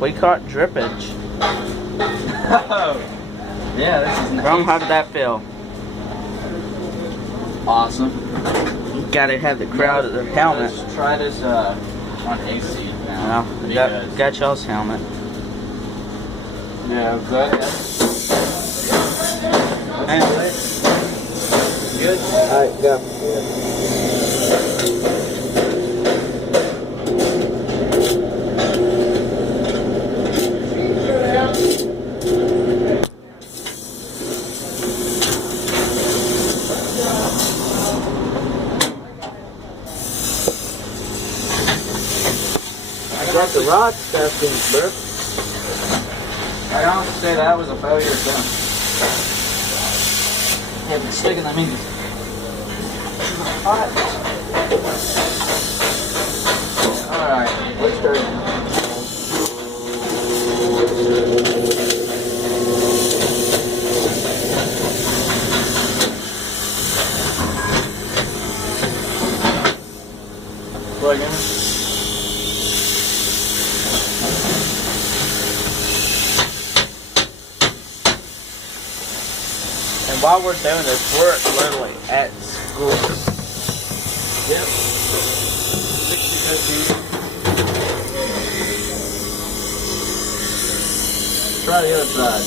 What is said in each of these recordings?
We caught drippage. Yeah, this is nice. Rum, how did that feel? Awesome. You gotta have the crowd at the helmet. Let's try this on AC now. Well, got y'all's helmet. Yeah, good. Good? Alright, go. I got the rod stuff in, bro. I don't say that was a failure too. Yeah, but sticking them in. Alright, let's start. Plug in. And while we're doing this, we're literally at school. Yep. 60-50. Try the other side.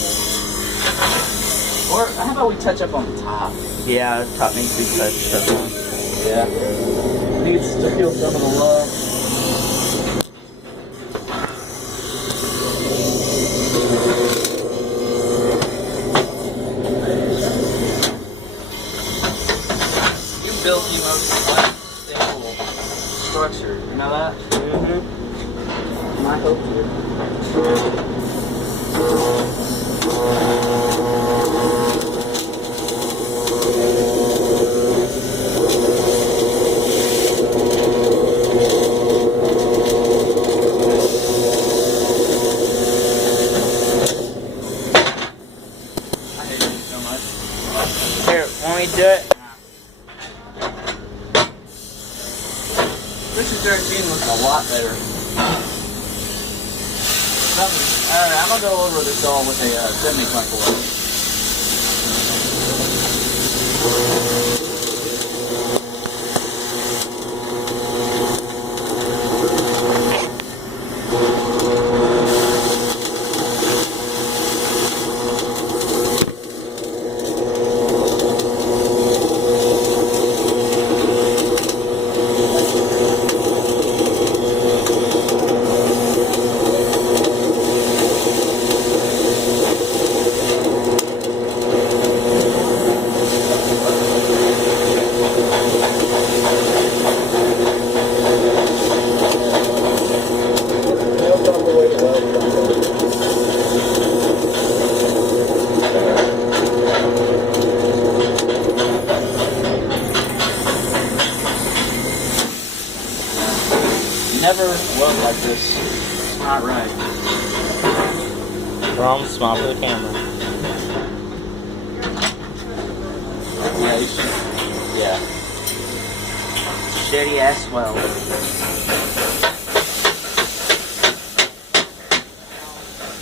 Or how about we touch up on the top? Yeah, the top needs to be touched up on. Yeah. Needs to feel some of the love. You built the most unstable structure. You know that? Mm-hmm. I hope you. Here, when we do it, This 13 looks a lot better. Alright, I'm gonna go over this all with a semi-contour. Never weld like this. It's not right. Rum, smile for the camera. Yeah, you should. Yeah. Shitty ass weld.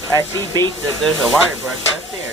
I see beef that there's a wire brush up there.